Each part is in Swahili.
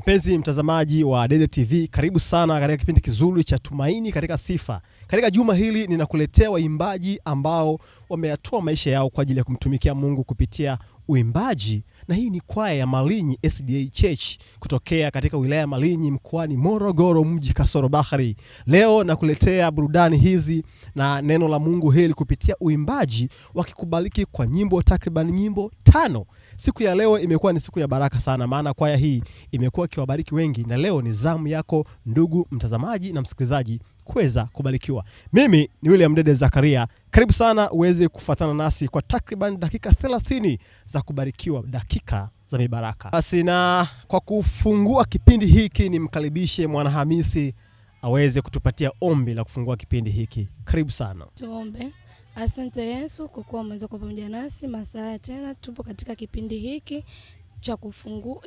Mpenzi mtazamaji wa Dede TV, karibu sana katika kipindi kizuri cha Tumaini katika Sifa. Katika juma hili ninakuletea waimbaji ambao wameyatoa maisha yao kwa ajili ya kumtumikia Mungu kupitia uimbaji, na hii ni kwaya ya Malinyi SDA Church kutokea katika wilaya ya Malinyi mkoani Morogoro mji kasoro bahari. Leo nakuletea burudani hizi na neno la Mungu hili kupitia uimbaji, wakikubaliki kwa nyimbo takriban nyimbo 5. Siku ya leo imekuwa ni siku ya baraka sana, maana kwaya hii imekuwa ikiwabariki wengi, na leo ni zamu yako ndugu mtazamaji na msikilizaji kuweza kubarikiwa. Mimi ni William Dede Zakaria. Karibu sana uweze kufuatana nasi kwa takriban dakika 30 za kubarikiwa, dakika za mibaraka. Basi na kwa kufungua kipindi hiki nimkaribishe Mwanahamisi aweze kutupatia ombi la kufungua kipindi hiki. Karibu sana. Tuombe. Asante Yesu kwa kuwa umeweza kuwa pamoja nasi masaa tena. Tupo katika kipindi hiki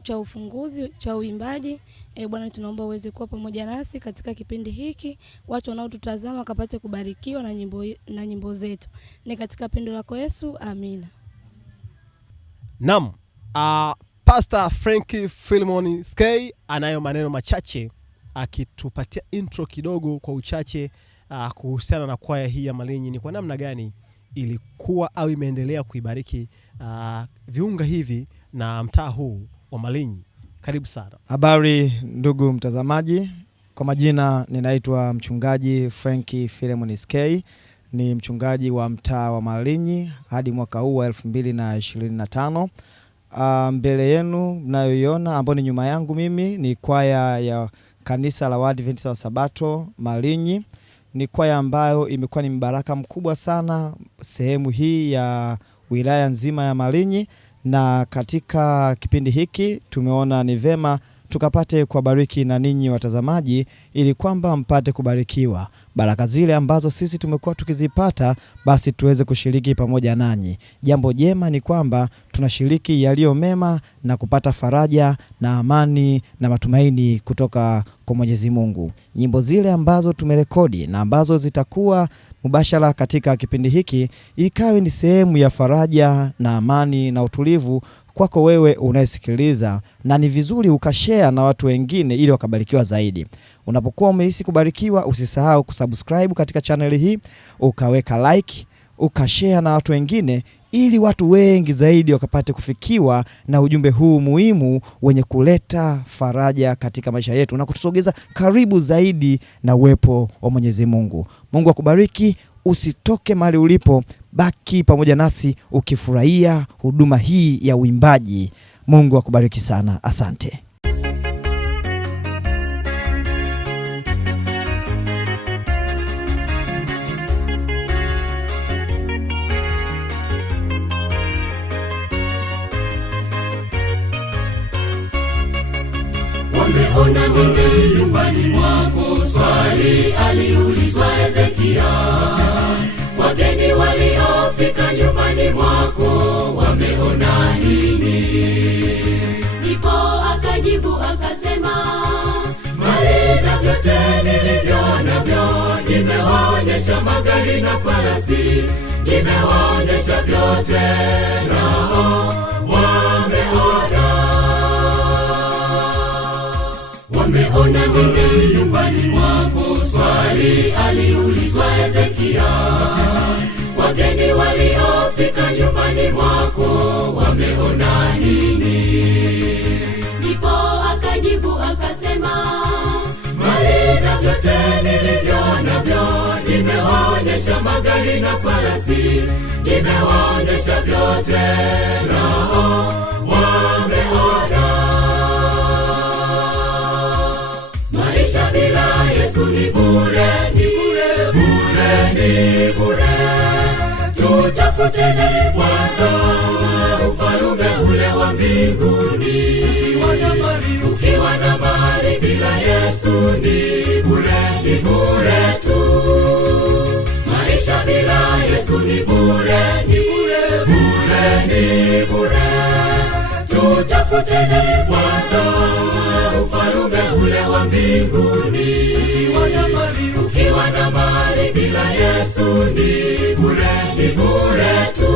cha ufunguzi cha uimbaji. Bwana, tunaomba uweze kuwa pamoja nasi katika kipindi hiki, watu wanaotutazama wakapate kubarikiwa na nyimbo zetu. Ni katika pendo lako Yesu, amina. Naam, Pastor Frankie Philemon Skay anayo maneno machache akitupatia intro kidogo kwa uchache kuhusiana na kwaya hii ya Malinyi. Ni kwa namna gani ilikuwa au imeendelea kuibariki viunga hivi na mtaa huu wa Malinyi. Karibu sana. Habari ndugu mtazamaji, kwa majina ninaitwa mchungaji Frankie Philemon Skay, ni mchungaji wa mtaa wa Malinyi hadi mwaka huu wa 2025. Mbele yenu mnayoiona ambao ni nyuma yangu mimi ni kwaya ya kanisa la Waadventista wa Sabato Malinyi. Ni kwaya ambayo imekuwa ni mbaraka mkubwa sana sehemu hii ya wilaya nzima ya Malinyi, na katika kipindi hiki tumeona ni vema tukapate kubariki na ninyi watazamaji, ili kwamba mpate kubarikiwa baraka zile ambazo sisi tumekuwa tukizipata, basi tuweze kushiriki pamoja nanyi. Jambo jema ni kwamba tunashiriki yaliyo mema na kupata faraja na amani na matumaini kutoka kwa Mwenyezi Mungu. Nyimbo zile ambazo tumerekodi na ambazo zitakuwa mubashara katika kipindi hiki, ikawe ni sehemu ya faraja na amani na utulivu kwako wewe unayesikiliza, na ni vizuri ukashare na watu wengine ili wakabarikiwa zaidi. Unapokuwa umehisi kubarikiwa, usisahau kusubscribe katika channel hii, ukaweka like, ukashare na watu wengine ili watu wengi zaidi wakapate kufikiwa na ujumbe huu muhimu wenye kuleta faraja katika maisha yetu na kutusogeza karibu zaidi na uwepo wa Mwenyezi Mungu. Mungu akubariki. Usitoke mahali ulipo, baki pamoja nasi ukifurahia huduma hii ya uimbaji. Mungu akubariki sana. Asante. Wameona nini nyumbani mwako? Swali aliulizwa Hezekia. Wageni waliofika nyumbani mwako wameona nini? Ndipo akajibu akasema, mali na vyote nilivyo navyo, nimewaonyesha magari na farasi, nimewaonyesha vyote, nao wameona. Wameona nini nyumbani mwako? Swali aliulizwa Hezekia. Wageni waliofika nyumbani mwako wameona nini? Ndipo akajibu akasema, mali na vyote nilivyo navyo, nimewaonyesha magari na farasi, nimewaonyesha vyote, nao wameona. Maisha bila Yesu ni bure, ni bure, bure, ni bure. Tutafuteni kwanza ufalme ule wa mbinguni. Ukiwa na mali bila Yesu ni bure, ni bure tu. Maisha bila Yesu ni bure, ni bure, bure, ni bure. Tutafuteni kwanza ufalme ule wa mbinguni. Ukiwa na mali bila Yesu ni bure, ni bure tu.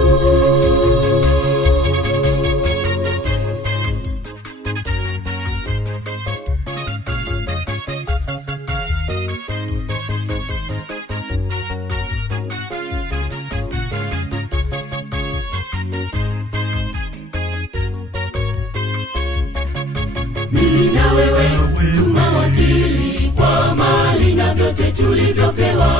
mimi na wewe tu mawakili kwa mali na vyote tulivyopewa.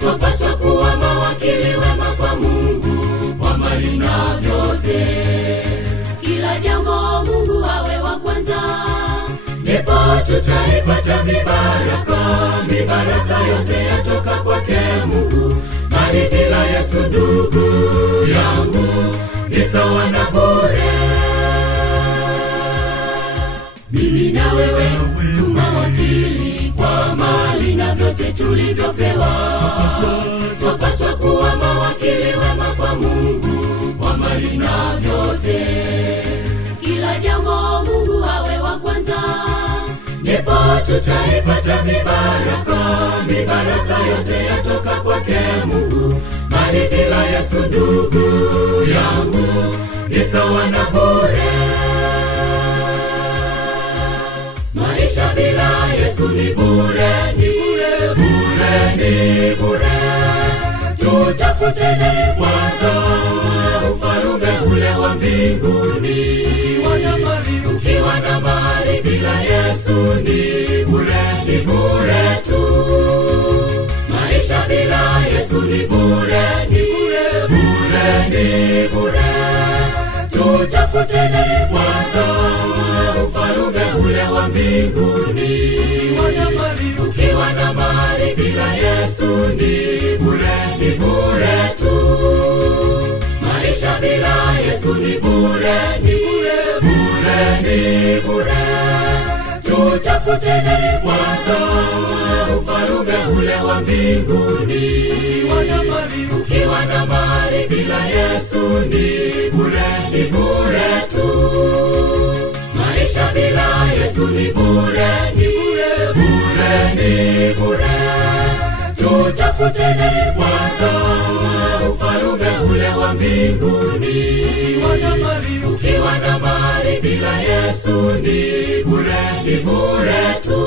Twapaswa kuwa mawakili wema kwa Mungu kwa mali na vyote. Kila jambo Mungu awe wa kwanza, ndipo tutaipata mibaraka. Mibaraka yote yatoka kwake Mungu, bali bila Yesu ndugu yangu ni sawa na bure. Mimi na wewe tu mawakili kwa mali na vyote tulivyopewa. Twapaswa kuwa mawakili wema kwa Mungu kwa mali na vyote. Kila jambo Mungu awe wa kwanza, ndipo tutaipata mibaraka. Mibaraka yote yatoka kwake Mungu, bali bila Yesu ndugu yangu ni sawa na bure. Maisha bila Yesu ni bure, ni bure, bure, ni bure. Tutafuteni kwanza ufalme ule wa mbinguni. Ukiwa na mali bila Yesu ni bure, ni bure tu. Maisha bila Yesu ni bure, ni bure, bure, ni bure. Tutafuteni kwanza ufalme ule wa mbinguni. Ukiwa na mali bila Yesu ni bure, ni bure tu. Maisha bila Yesu ni bure, ni bure, bure, ni bure. Tutafuteni kwanza ufalme ule wa mbinguni. Ukiwa na mali bila Yesu ni bure, ni bure tu. Maisha bila Yesu ni bure, ni bure, bure, ni bure. Tutafuteni kwanza ufalme ule wa mbinguni. Ukiwa na mali bila Yesu ni bure, ni bure tu.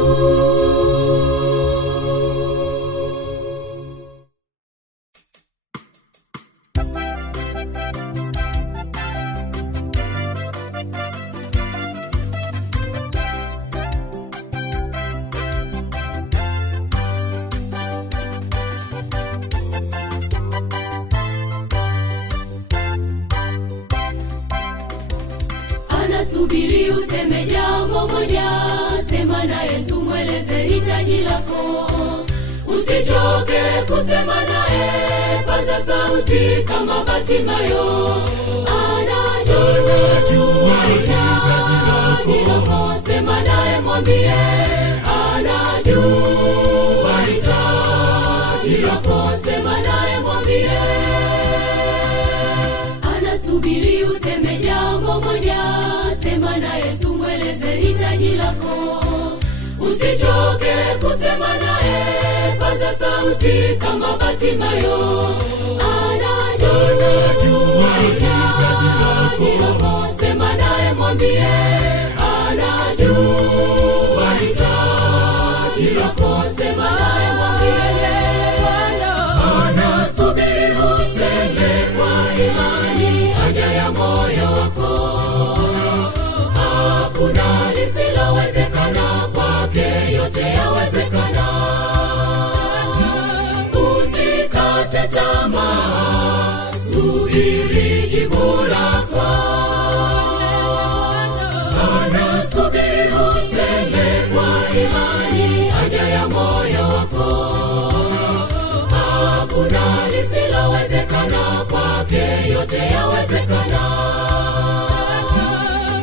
Anasubiri useme jambo moja, sema na Yesu, mweleze hitaji lako. Usichoke kusema naye, paza sauti kama Batimayo. Anajua hitaji lako, sema naye mwambie. Anajua hitaji lako, sema naye mwambie. Anasubiri useme jambo moja, sema na Yesu, mweleze hitaji lako. Usichoke kusema naye, paza sauti kama Batimayo. Anajua hitaji lako, sema naye mwambie. Anajua hitaji lako, sema naye mwambie. Anasubiri useme kwa imani haja ya moyo wako. Hakuna lisilowezekana kwake, yote yawezekana. Usikate tamaa, subiri jibu lako. Anasubiri useme kwa imani haja ya moyo wako. Hakuna lisilowezekana kwake, yote yawezekana.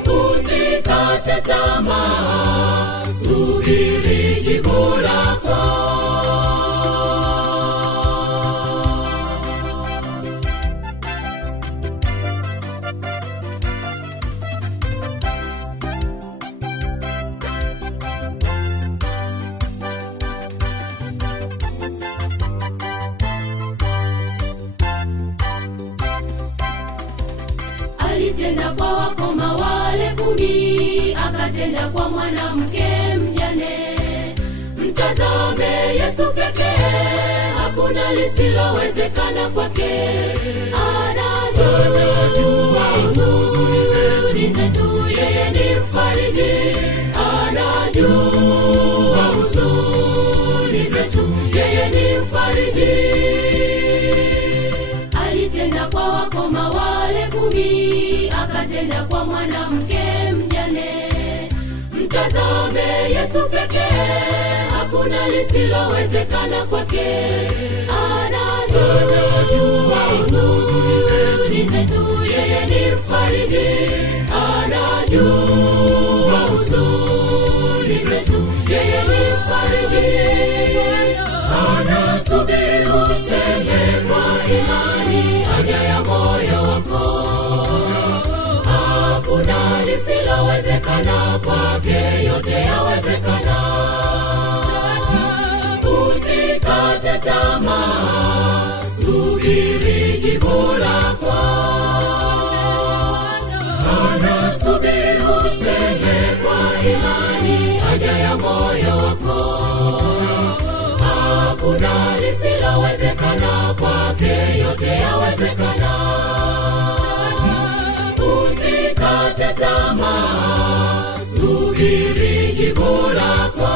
Usikate tamaa, subiri jibu lako. Alitenda kwa wakoma wale 10, akatenda kwa mwanamke mjane. Mtazame Yesu pekee, hakuna lisilowezekana kwake. Anajua huzuni zetu, yeye ni mfariji. tena kwa mwanamke mjane. Mtazame Yesu pekee, hakuna lisilowezekana kwake. Anajua huzuni zetu, yeye ni mfariji. Anajua huzuni zetu, yeye ni mfariji. Anasubiri useme kwa imani haja ya moyo wako. Hakuna lisilowezekana kwake, yote yawezekana. Usikate tamaa, subiri jibu lako. Anasubiri useme kwa imani haja ya moyo wako. Hakuna lisilowezekana kwake, yote yawezekana. Usikate tamaa, subiri jibu lako.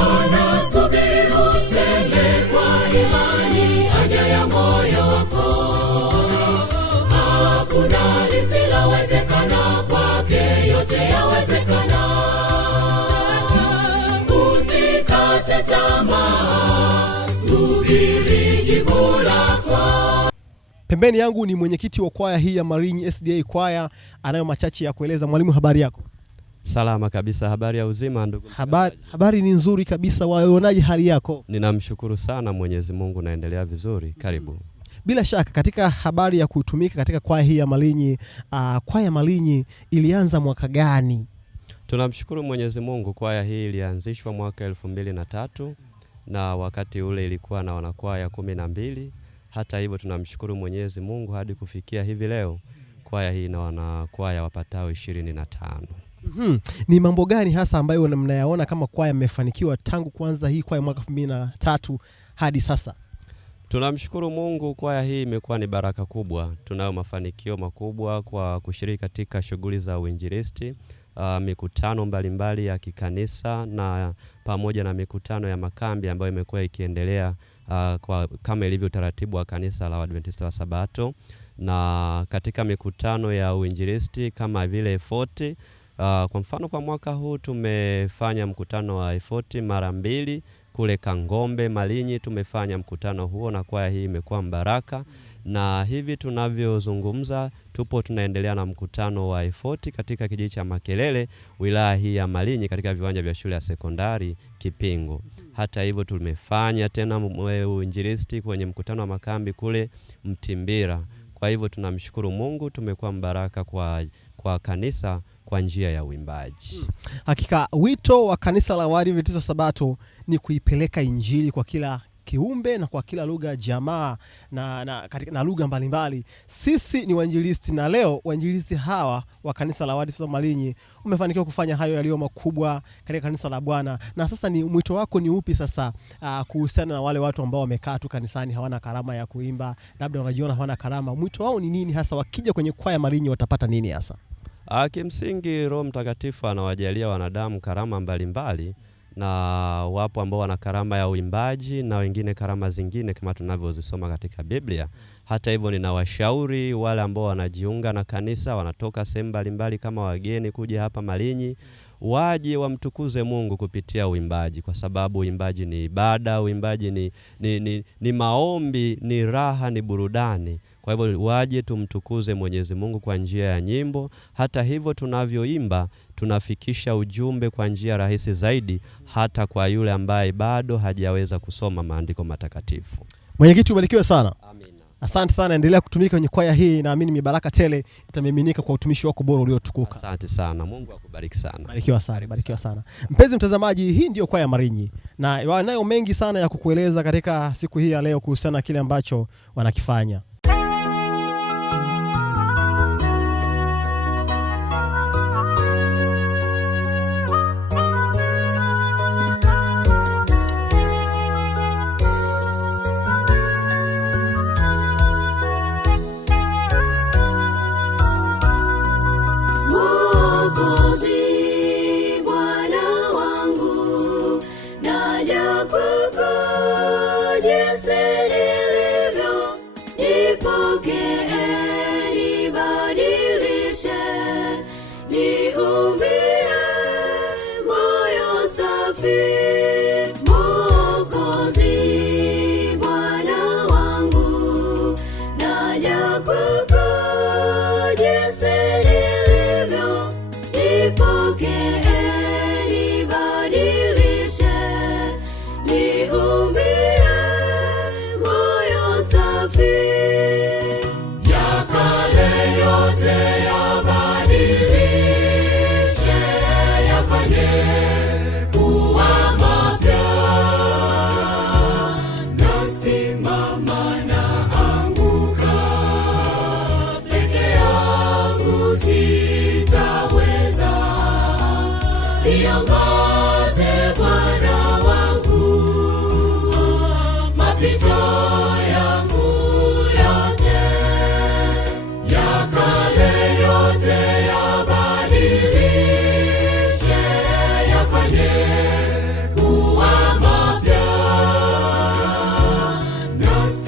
Anasubiri useme kwa imani haja ya moyo wako. Hakuna lisilowezekana kwake, yote yawezekana. Usikate tamaa, subiri jibu lako. Pembeni yangu ni mwenyekiti wa kwaya hii ya Malinyi SDA kwaya, anayo machache ya kueleza. Mwalimu, habari yako? Salama kabisa, habari ya uzima ndugu. Habari ni nzuri kabisa. Waonaje hali yako? Ninamshukuru sana Mwenyezi Mungu, naendelea vizuri. Karibu. Bila shaka katika habari ya kutumika katika kwaya hii ya Malinyi, kwaya Malinyi ilianza mwaka gani? Tunamshukuru Mwenyezi Mungu, kwaya hii ilianzishwa mwaka 2003 na wakati ule ilikuwa na wanakwaya 12. Hata hivyo tunamshukuru Mwenyezi Mungu hadi kufikia hivi leo kwaya hii na wanakwaya wapatao 25. Ni mambo gani hasa ambayo mnayaona kama kwaya mmefanikiwa tangu kuanza hii kwaya mwaka 2003 hadi sasa? Tunamshukuru Mungu, kwaya hii imekuwa ni baraka kubwa. Tunayo mafanikio makubwa kwa kushiriki katika shughuli za uinjilisti, mikutano mbalimbali ya kikanisa na pamoja na mikutano ya makambi ambayo imekuwa ikiendelea kama ilivyo taratibu wa kanisa la Waadventista wa Sabato. Na katika mikutano ya uinjilisti kama vile Efoti, kwa mfano kwa mwaka huu tumefanya mkutano wa Efoti mara 2 kule Kangombe Malinyi. Tumefanya mkutano huo na kwaya hii imekuwa mbaraka, na hivi tunavyozungumza tunaendelea na mkutano wa Efoti katika kijiji cha Makelele, wilaya hii ya Malinyi, katika viwanja vya shule ya sekondari Kipingo. Hata hivyo tumefanya tena uinjilisti kwenye mkutano wa makambi kule Mtimbira. Kwa hivyo tunamshukuru Mungu, tumekuwa mbaraka kwa kanisa kwa njia ya uimbaji. Hakika wito wa kanisa la Waadventista Sabato ni kuipeleka injili kwa kila kiumbe na kwa kila lugha jamaa na lugha mbalimbali. Sisi ni wainjilisti, na leo wainjilisti hawa wa kanisa la Waadventista Malinyi umefanikiwa kufanya hayo yaliyo makubwa katika kanisa la Bwana. Na sasa ni mwito wako ni upi sasa kuhusiana na wale watu ambao wamekaa tu kanisani hawana karama ya kuimba, labda wanajiona hawana karama? Mwito wao ni nini hasa? Wakija kwenye kwaya Malinyi watapata nini hasa? Kimsingi Roho Mtakatifu anawajalia wanadamu karama mbalimbali, na wapo ambao wana karama ya uimbaji na wengine karama zingine kama tunavyozisoma katika Biblia. Hata hivyo ninawashauri wale ambao wanajiunga na kanisa, wanatoka sehemu mbalimbali kama wageni kuja hapa Malinyi, waje wamtukuze Mungu kupitia uimbaji, kwa sababu uimbaji ni ibada, uimbaji ni maombi, ni raha, ni burudani. Kwa hivyo waje tumtukuze Mwenyezi Mungu kwa njia ya nyimbo. Hata hivyo tunavyoimba tunafikisha ujumbe kwa njia rahisi zaidi, hata kwa yule ambaye bado hajaweza kusoma maandiko matakatifu. Mwenyekiti, ubarikiwe sana. Amina. Asante sana, endelea kutumika kwenye kwaya hii, naamini mibaraka tele itamiminika kwa utumishi wako bora uliotukuka. Asante sana, Mungu akubariki sana. Barikiwa sana. Mpenzi mtazamaji, hii ndio kwaya Malinyi, na wanayo mengi sana ya kukueleza katika siku hii ya leo kuhusiana na kile ambacho wanakifanya.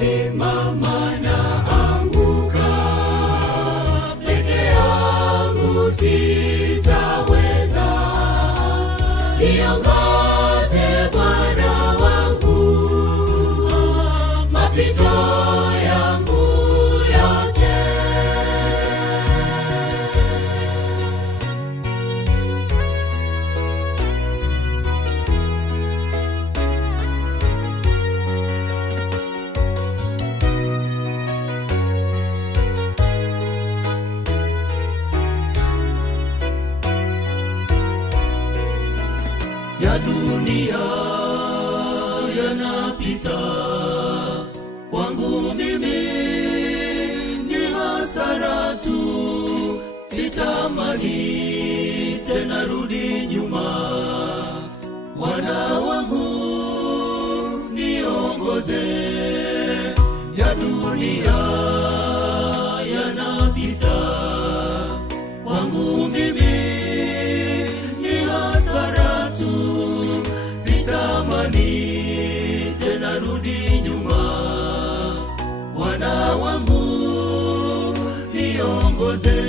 nasimama naanguka, peke yangu sitaweza. Niongoze Bwana wangu, mapito yangu yote. Ya dunia yanapita, kwangu mimi ni hasara tu. Sitamani tena rudi nyuma, Bwana wangu niongoze. Ya dunia yanapita, kwangu mimi ni hasara tu. Sitamani tena rudi nyuma, Bwana wangu niongoze.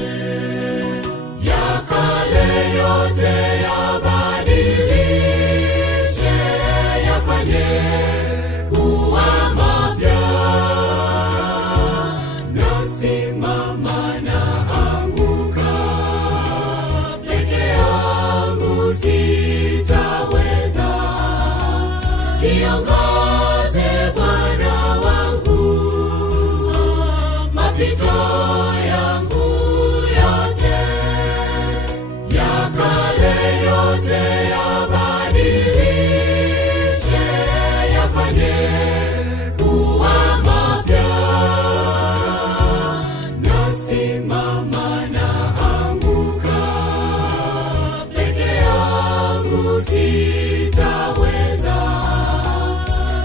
Ya kale yote yabadilishe, yafanye kuwa mapya. Nasimama naanguka, peke yangu sitaweza. Niongoze Bwana wangu, mapito yangu yote. Ya kale yote yabadilishe, yafanye kuwa mapya. Nasimama naanguka, peke yangu sitaweza.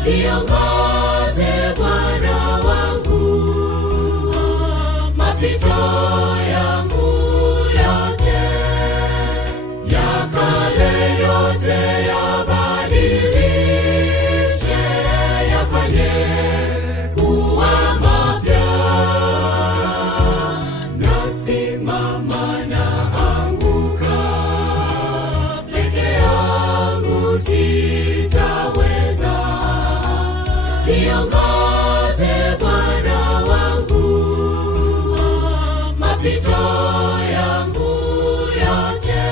Niongoze Bwana wangu, mapito yangu yote. Ya kale yote yabadilishe, yafanye kuwa mapya. Nasimama naanguka, peke yangu sitaweza. Niongoze Bwana wangu, mapito yangu yote.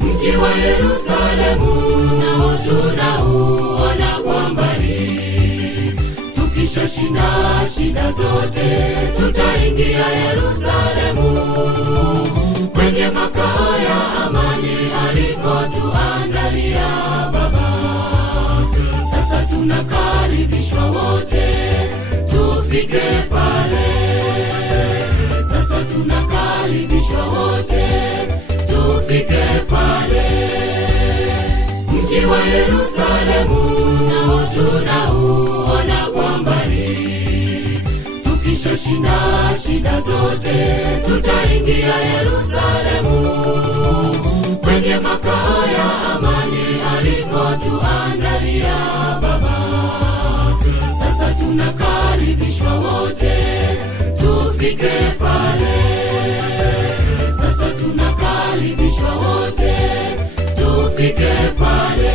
Mji wa Yerusalemu nao tunauona kwa mbali. Tukishashinda shida zote, tutaingia Yerusalemu, kwenye makao ya amani alikotuandalia Baba. Sasa tunakaribishwa wote tufike pale. Sasa tunakaribishwa wote tufike pale. Mji wa Yerusalemu nao tunauona kwa mbali. Tukishashinda shida zote, tutaingia Yerusalemu, kwenye makao ya amani alikotuandalia Baba. Sasa tunakaribishwa wote tufike pale. Sasa tunakaribishwa wote tufike pale.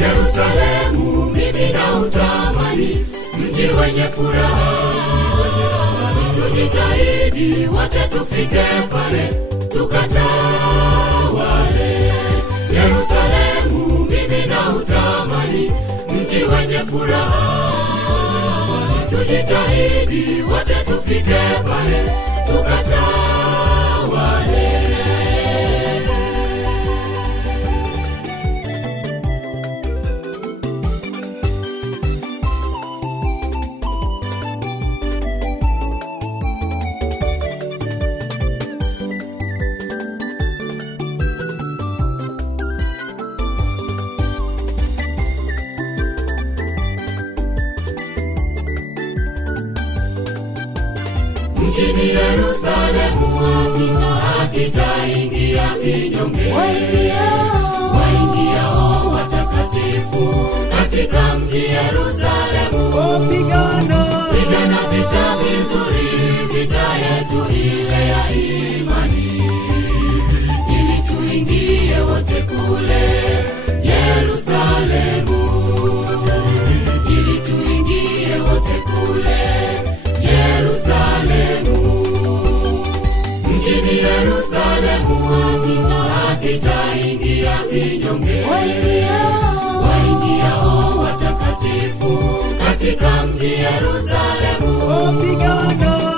Yerusalemu mimi nautamani, mji wenye furaha. Tujitahidi wote tufike pale, tukatawale. Yerusalemu mimi nautamani, mji wenye furaha. Tujitahidi wote tufike pale, tukatawale. mjini Yerusalemu hakitaingia kinyonge. Waingiao watakatifu katika mji Yerusalemu, pigana vita vizuri, vita yetu ile ya imani, ili tuingie wote kule Yerusalemu, ili tuingie wote kule Yerusalemu. Mjini Yerusalemu hakitaingia kinyonge. Waingiao watakatifu katika mji Yerusalemu,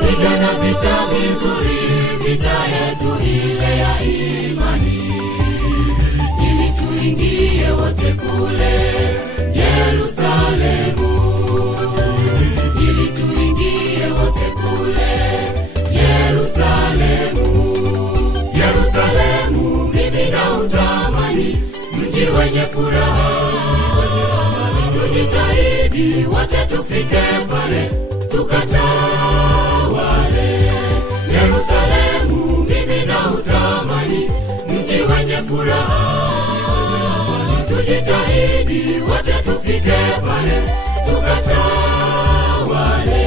pigana vita vizuri, vita yetu ile ya imani, ili tuingie wote kule Yerusalemu, ili tuingie wote kule Yerusalemu. Yerusalemu mimi na utamani, mji wenye furaha, tujitahidi wote tufike pale tukatawale. Yerusalemu mimi na utamani, mji wenye furaha, tujitahidi wote tufike pale tukatawale.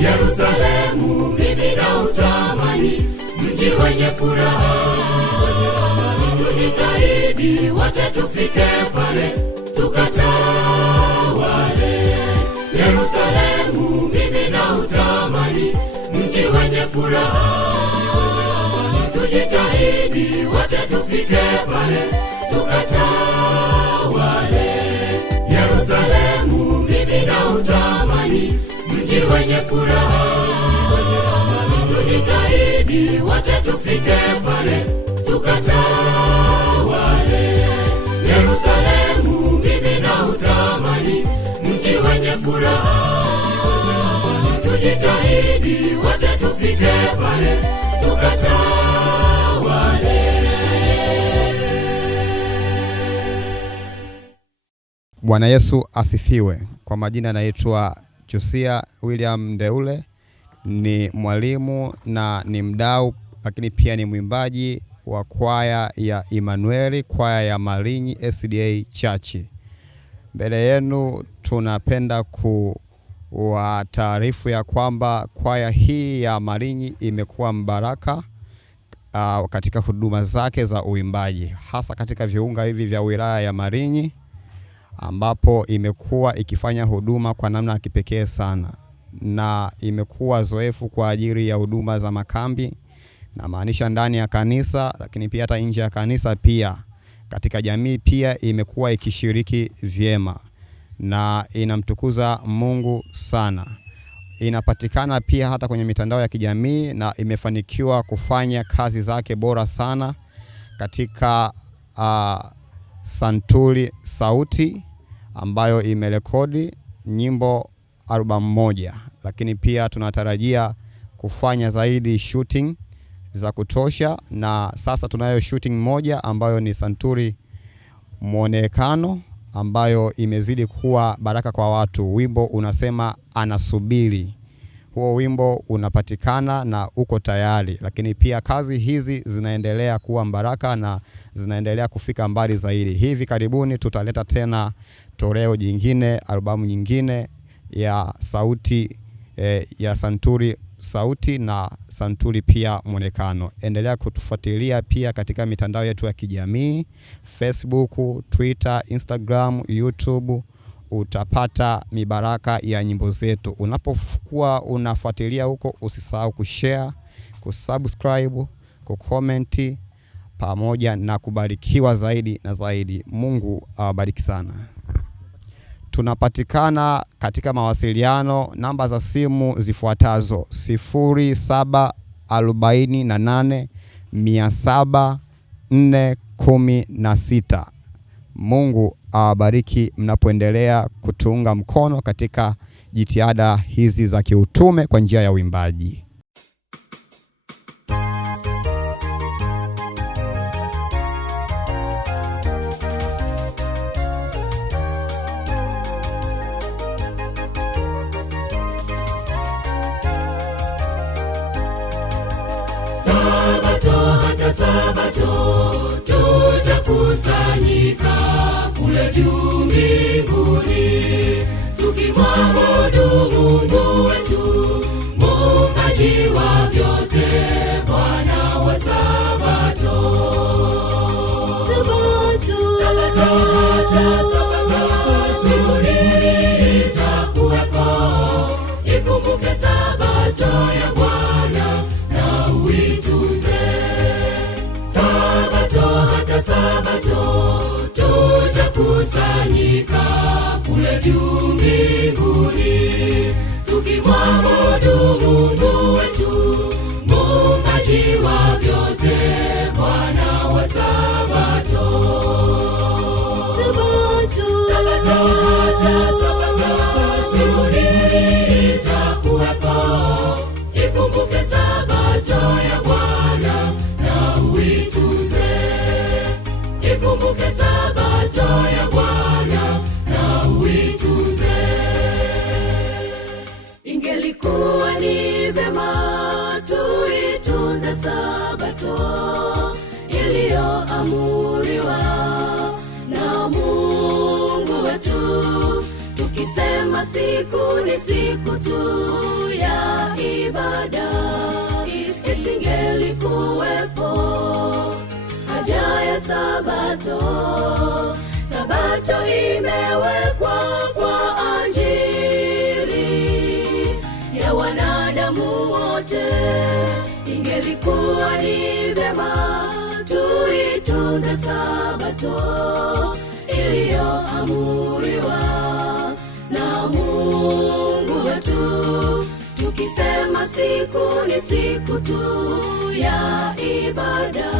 Yerusalemu mimi na utamani, mji wenye furaha, tujitahidi wote tufike pale tukatawale. Yerusalemu mimi na utamani, mji wenye furaha, tujitahidi wote tufike pale tukatawale. Yerusalemu mimi na utamani, mji wenye furaha, tujitahidi wote tufike pale tukatawale. Yerusalemu mimi na utamani, mji wenye furaha, tujitahidi wote tufike pale tukatawale. Bwana Yesu asifiwe. Kwa majina naitwa Josia William Ndeule, ni mwalimu na ni mdau, lakini pia ni mwimbaji wa kwaya ya Emmanuel, kwaya ya Malinyi SDA Church. Mbele yenu tunapenda kuwataarifu ya kwamba kwaya hii ya Malinyi imekuwa mbaraka katika huduma zake za uimbaji, hasa katika viunga hivi vya wilaya ya Malinyi, ambapo imekuwa ikifanya huduma kwa namna ya kipekee sana, na imekuwa zoefu kwa ajili ya huduma za makambi, na maanisha ndani ya kanisa, lakini pia hata nje ya kanisa, pia katika jamii pia imekuwa ikishiriki vyema na inamtukuza Mungu sana. Inapatikana pia hata kwenye mitandao ya kijamii na imefanikiwa kufanya kazi zake bora sana katika Santuri Sauti ambayo imerekodi nyimbo 41, lakini pia tunatarajia kufanya zaidi shooting za kutosha, na sasa tunayo shooting moja ambayo ni Santuri Muonekano, ambayo imezidi kuwa baraka kwa watu. Wimbo unasema Anasubiri. Huo wimbo unapatikana na uko tayari, lakini pia kazi hizi zinaendelea kuwa baraka na zinaendelea kufika mbali zaidi. Hivi karibuni tutaleta tena toleo jingine, albamu nyingine ya sauti ya Santuri Sauti na Santuri pia Muonekano. Endelea kutufuatilia pia katika mitandao yetu ya kijamii, Facebook, Twitter, Instagram, YouTube. Utapata mibaraka ya nyimbo zetu. Unapokuwa unafuatilia huko, usisahau kushare, kusubscribe, kucomment pamoja na kubarikiwa zaidi na zaidi. Mungu awabariki sana. Tunapatikana katika mawasiliano, namba za simu zifuatazo: 0748 700 4:16. Mungu awabariki mnapoendelea kutuunga mkono katika jitihada hizi za kiutume kwa njia ya uimbaji. Sabato hata Sabato tutakusanyika kule juu mbinguni, tukimwabudu Mungu wetu, Muumbaji wa vyote, Bwana wa Sabato. Mbinguni itakuwepo, ikumbuke Sabato ya Bwana na uitunze. Sabato hata Sabato tutakusanyika kule juu mbinguni, tukimwabudu Mungu wetu, Muumbaji wa vyote, Bwana wa Sabato. Mbinguni itakuwepo, ikumbuke Sabato ya Bwana na uitunze. Ikumbuke Sabato ya Bwana na uitunze. Ingelikuwa ni vema tuitunze Sabato iliyoamuriwa na Mungu wetu, tukisema siku ni siku tu ya ibada, isingelikuwepo haja ya Sabato. Sabato imewekwa kwa ajili ya wanadamu wote. Ingelikuwa ni vema tuitunze Sabato iliyoamuriwa na Mungu wetu, tukisema siku ni siku tu ya ibada,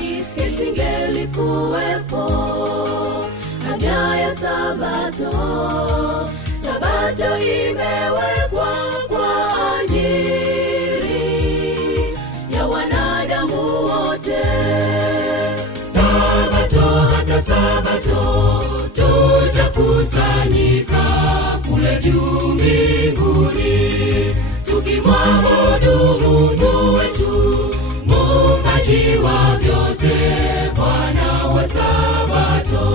isingelikuwepo haja ya Sabato. Sabato imewekwa kwa ajili ya wanadamu wote. Sabato hata Sabato tutakusanyika kule juu mbinguni, tukimwabudu Mungu wetu, Muumbaji wa vyote, Bwana wa Sabato.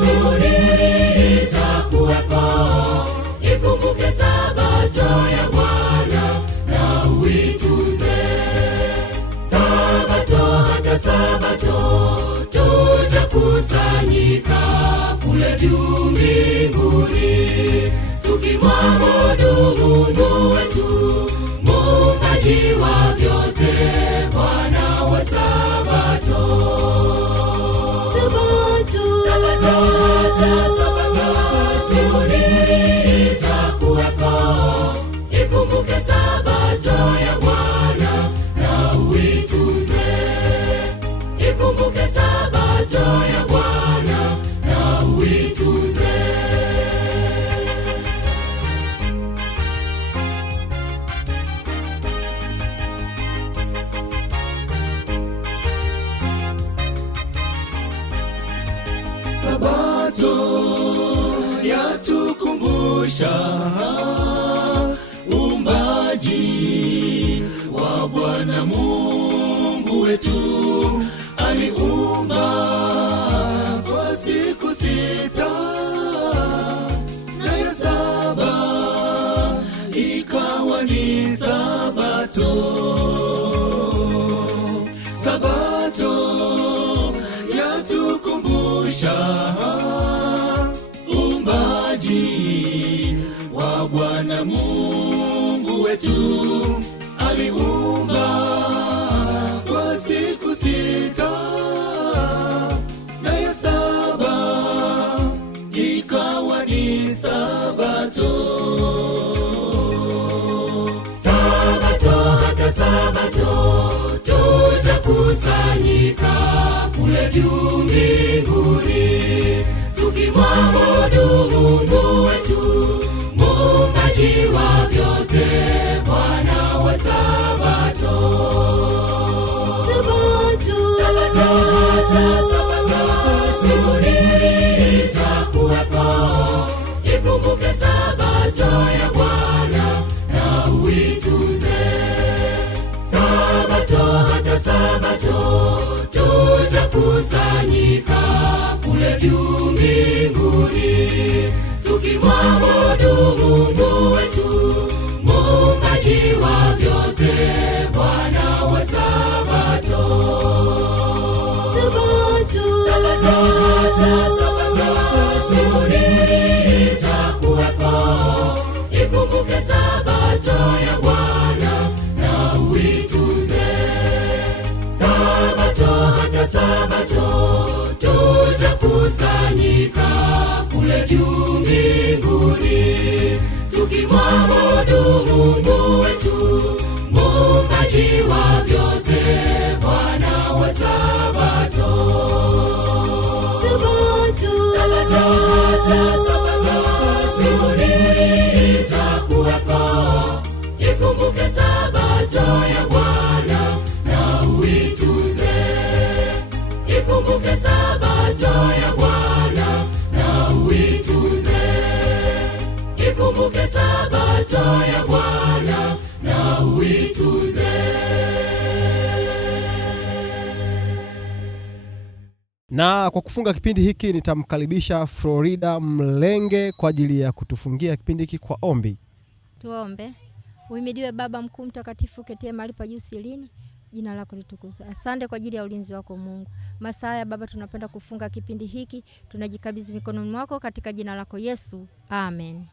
Mbinguni itakuwepo, ikumbuke Sabato ya Bwana na uitunze. Sabato hata Sabato tutakusanyika kule juu mbinguni, tukimwabudu Mungu wetu, Muumbaji wa vyote, Bwana wa Sabato. Mbinguni itakuwepo, ikumbuke Sabato ya Bwana na uitunze. Ikumbuke Sabato ya Bwana na uitunze. Sabato yatukumbusha uumbaji wa Bwana Mungu wetu. Aliumba kwa siku 6, na ya 7 ikawa ni Sabato. Sabato yatukumbusha uumbaji wa Bwana Mungu wetu. Aliumba kwa siku 6, na ya 7 ikawa ni Sabato. Sabato tutakusanyika kule juu mbinguni, tukimwabudu Mungu wetu, muumbaji wa vyote, Bwana wa Sabato. Mbinguni itakuwepo, ikumbuke Sabato ya Bwana na uitunze. Sabato hata Sabato tutakusanyika kule juu mbinguni, tukimwabudu Mungu wetu, muumbaji wa vyote, Bwana wa Sabato. Mbinguni itakuwepo, ikumbuke Sabato ya Bwana na uitunze. Sabato hata Sabato tutakusanyika kule juu mbinguni, tukimwabudu Mungu wetu, muumbaji wa vyote, Bwana wa Sabato. Mbinguni itakuwepo, ikumbuke Sabato ya Bwana na uitunze. Ikumbuke Sabato ya Bwana na uitunze. Ikumbuke Sabato ya Bwana na uitunze. Na kwa kufunga kipindi hiki nitamkaribisha Florida Mlenge kwa ajili ya kutufungia kipindi hiki kwa ombi. Tuombe. Uhimidiwe Baba mkuu mtakatifu, ketie mahali pa juu silini, jina lako litukuzwe. Asante kwa ajili ya ulinzi wako Mungu. Masaa ya Baba tunapenda kufunga kipindi hiki, tunajikabidhi mikononi mwako katika jina lako Yesu. Amen.